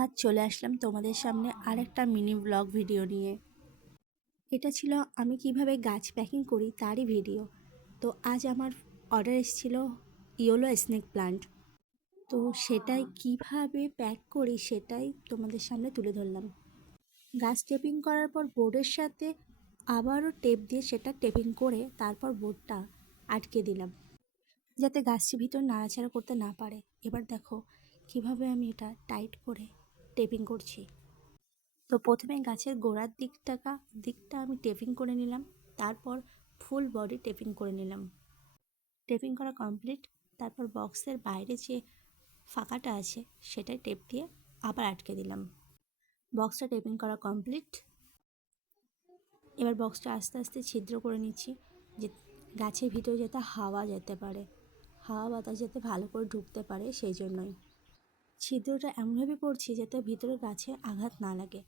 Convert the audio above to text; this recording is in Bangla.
আজ চলে আসলাম তোমাদের সামনে আরেকটা মিনি ব্লগ ভিডিও নিয়ে। এটা ছিল আমি কিভাবে গাছ প্যাকিং করি তারই ভিডিও। তো আজ আমার অর্ডার এসেছিল ইয়েলো স্নেক প্লান্ট। তো সেটাই কিভাবে প্যাক করি সেটাই তোমাদের সামনে তুলে ধরলাম। গাছ টেপিং করার পর বোর্ডের সাথে আবারও টেপ দিয়ে সেটা টেপিং করে তারপর বোর্ডটা আটকে দিলাম, যাতে গাছটি ভিতর নাড়াচাড়া করতে না পারে। এবার দেখো কিভাবে আমি এটা টাইট করে টেপিং করছি। তো প্রথমে গাছের গোড়ার দিকটা আমি টেপিং করে নিলাম, তারপর ফুল বডি টেপিং করে নিলাম। টেপিং করা কমপ্লিট। তারপর বক্সের বাইরে যে ফাঁকাটা আছে সেটাই টেপ দিয়ে আবার আটকে দিলাম। বক্সটা টেপিং করা কমপ্লিট। এবার বক্সটা আস্তে আস্তে ছিদ্র করে নিচ্ছি, যে গাছের ভিতরে যাতে হাওয়া যেতে পারে, হাওয়া বাতাস যাতে ভালো করে ঢুকতে পারে সেই জন্যই ছিদ্রটা এমনভাবে করছি যাতে ভিতরে গাছে আঘাত না লাগে।